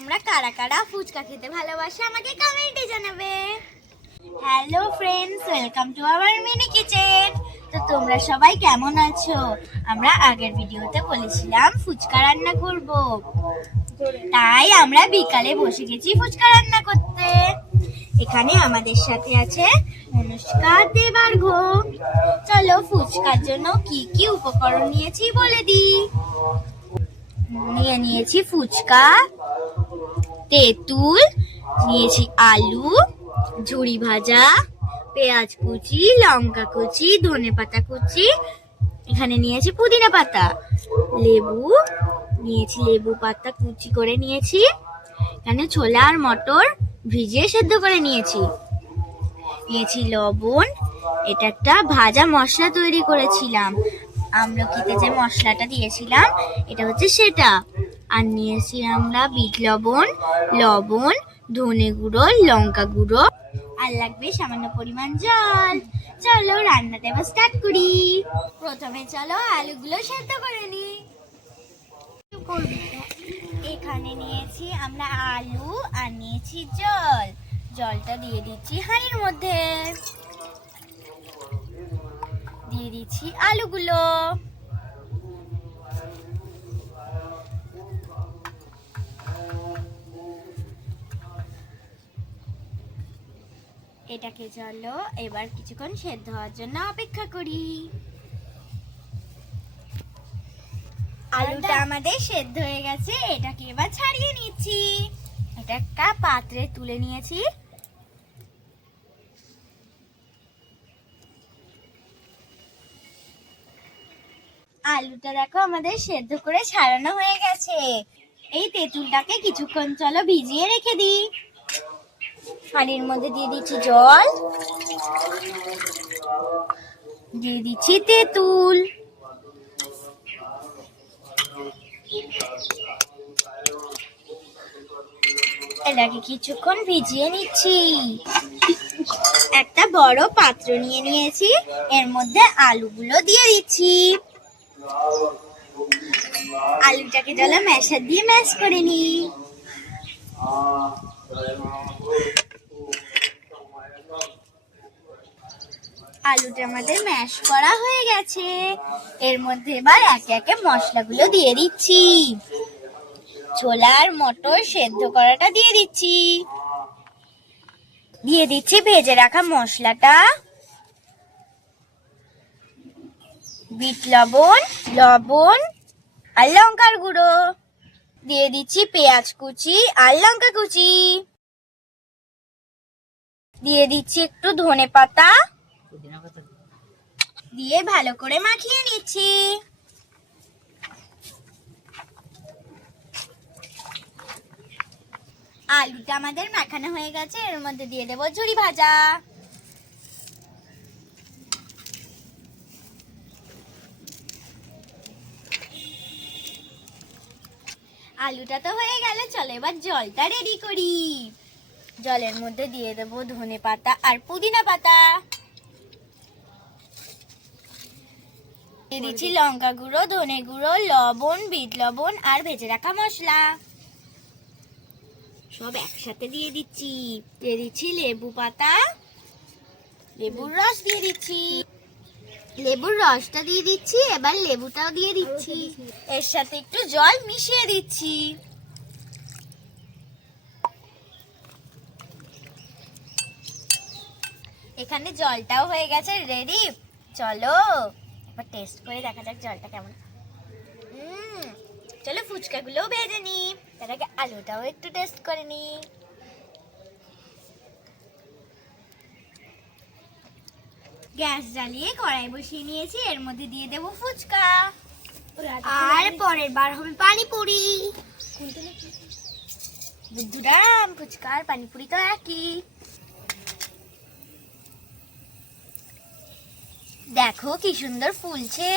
তোমরা কারা কারা ফুচকা খেতে ভালোবাসো আমাকে কমেন্টে জানাবে। Hello friends, welcome to our mini kitchen. তো তোমরা সবাই কেমন আছো? আমরা আগের ভিডিওতে বলেছিলাম ফুচকা রান্না করব, তাই আমরা বিকালে বসে গেছি ফুচকা রান্না করতে। এখানে আমাদের সাথে আছে অনুষ্কা দেবার্ঘ। চলো ফুচকার জন্য কি কি উপকরণ নিয়েছি বলে দিই। নিয়েছি ফুচকা, তেঁতুল, নিয়েছি আলু, ঝুড়ি ভাজা, পেঁয়াজ কুচি, লঙ্কা কুচি, ধনেপাতা কুচি, এখানে নিয়েছি পুদিনা পাতা, লেবু নিয়েছি, লেবু পাতা কুচি করে নিয়েছি, এখানে ছোলা আর মটর ভিজিয়ে সেদ্ধ করে নিয়েছি লবণ। এটা একটা ভাজা মশলা তৈরি করেছিলাম, আমলকিতে যে মশলাটা দিয়েছিলাম এটা হচ্ছে সেটা। আর নিয়েছি আমরা বিট লবণ, ধনে গুঁড়ো, লঙ্কা গুঁড়ো, আর লাগবে সামান্য পরিমাণ জল। চলো রান্নাটা এবার স্টার্ট করি। প্রথমে চলো আলুগুলো সেদ্ধ করে নিই। এখানে নিয়েছি আমরা আলু আর নিয়েছি জলটা দিয়ে দিচ্ছি হাঁড়ির মধ্যে, দিয়ে দিচ্ছি আলুগুলো। এটাকে চলো এবার কিছুক্ষণ সেদ্ধ হওয়ার জন্য অপেক্ষা করি। আলুটা আমাদের সেদ্ধ হয়ে গেছে, এটাকে এবার ছাড়িয়ে নিচ্ছি। এটা একটা পাত্রে তুলে নিয়েছি। আলুটা দেখো আমাদের সেদ্ধ করে ছাড়ানো হয়ে গেছে। এই তেঁতুলটাকে কিছুক্ষণ চলো ভিজিয়ে রেখে দিই। হাঁড়ির মধ্যে দিয়ে দিচ্ছি জল, দিয়ে দিচ্ছি তেঁতুল, এটাকে কিছুক্ষণ ভিজিয়ে নিচ্ছি। একটা বড় পাত্র নিয়ে নিয়েছি, এর মধ্যে আলুগুলো দিয়ে দিচ্ছি। আলুটাকে চলো ম্যাশার দিয়ে ম্যাশ করে নিই। আলুটা আমাদের ম্যাশ করা হয়ে গেছে, এর মধ্যে এবার একে একে মশলাগুলো দিয়ে দিচ্ছি। ছোলা আর মটর সেদ্ধ করাটা দিয়ে দিচ্ছি, ভেজে রাখা মশলাটা, বিট লবণ আর লঙ্কার গুঁড়ো, দিয়ে দিচ্ছি পেঁয়াজ কুচি আর লঙ্কা কুচি, দিয়ে দিচ্ছি একটু ধনেপাতা, দিয়ে ভালো করে মাখিয়ে নিচ্ছি। আলুটা আমাদের মাখানো হয়ে গেছে, এর মধ্যে দিয়ে দেবো ঝুড়ি ভাজা। আলুটা তো হয়ে গেল, চলো এবার জলটা রেডি করি। জলের মধ্যে দিয়ে দেবো ধনেপাতা আর পুদিনা পাতা, দিয়ে দিচ্ছি লঙ্কা গুঁড়ো, ধনে গুঁড়ো, লবণ, বিট লবণ আর ভেজে রাখা মশলা, সব একসাথে দিয়ে দিচ্ছি লেবু পাতা, লেবুর রস দিয়ে দিচ্ছি, লেবুর রসটা দিয়ে দিচ্ছি, এবার লেবুটাও দিয়ে দিচ্ছি, এর সাথে একটু জল মিশিয়ে দিচ্ছি। এখানে জলটাও হয়ে গেছে রেডি। চলো এবার টেস্ট করে দেখা যাক জলটা কেমন। চলো ফুচকাগুলোও ভেজে নি, তার আগে আলুটাও একটু টেস্ট করে নি। গ্যাস জ্বালিয়ে কড়াই বসিয়ে নিয়েছি, এর মধ্যে দিয়ে দেবো ফুচকা, আর পরের বার হবে পানিপুরি। বুদ্ধুরাম, ফুচকা আর পানিপুরি তো একই। দেখো কি সুন্দর ফুলছে।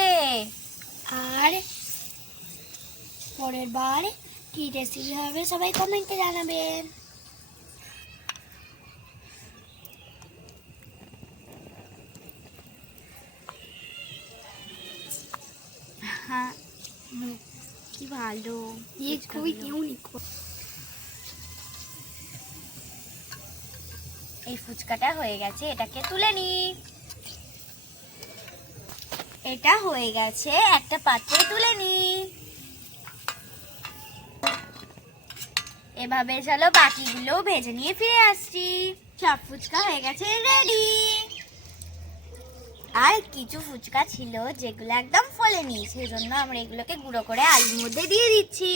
আর পরের বার কি রেসিপি হবে সবাই কমেন্টে জানাবেন। হ্যাঁ কি ভালো, খুবই ইউনিক। এই ফুচকাটা হয়ে গেছে, এটাকে তুলে নি। এটা হয়ে গেছে, একটা পাত্রে তুলে নি। এভাবে চলো বাকিগুলো ভেজে নিয়ে ফিরে আসছি। সব ফুচকা হয়ে গেছে রেডি। আর কিছু ফুচকা ছিল যেগুলো একদম ফোলেনি, সেই জন্য আমরা এগুলোকে গুঁড়ো করে আলুর মধ্যে দিয়ে দিচ্ছি।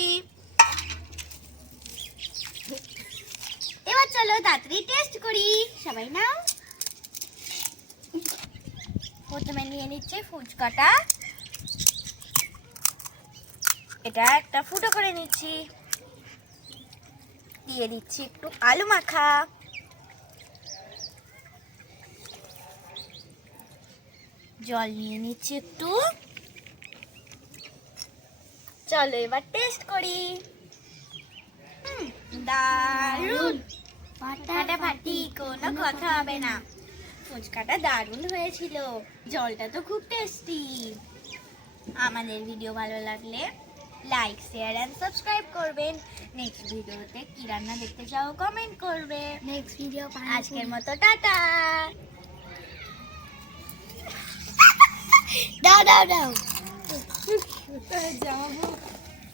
এবার চলো তাড়াতাড়ি টেস্ট করি। সবাই নাও। প্রথমে নিয়ে নিচ্ছি ফুচকাটা, এটা একটা ফুটো করে নিচ্ছি। দিয়ে দিচ্ছি একটু আলু মাখা, জল নিয়ে নিচ্ছি একটু। চলো এবার টেস্ট করি। দারুন, ফাটাফাটি, কোনো কথা হবে না। ফুচকাটা দারুণ হয়েছিল, জলটা তো খুব টেস্টি। আমাদের ভিডিও ভালো লাগলে লাইক, শেয়ার এন্ড সাবস্ক্রাইব করবেন। নেক্সট ভিডিওতে কি রান্না দেখতে চাও কমেন্ট করবে। নেক্সট ভিডিও আজকের মতো টাটা। দাও দাও দাও যাবো।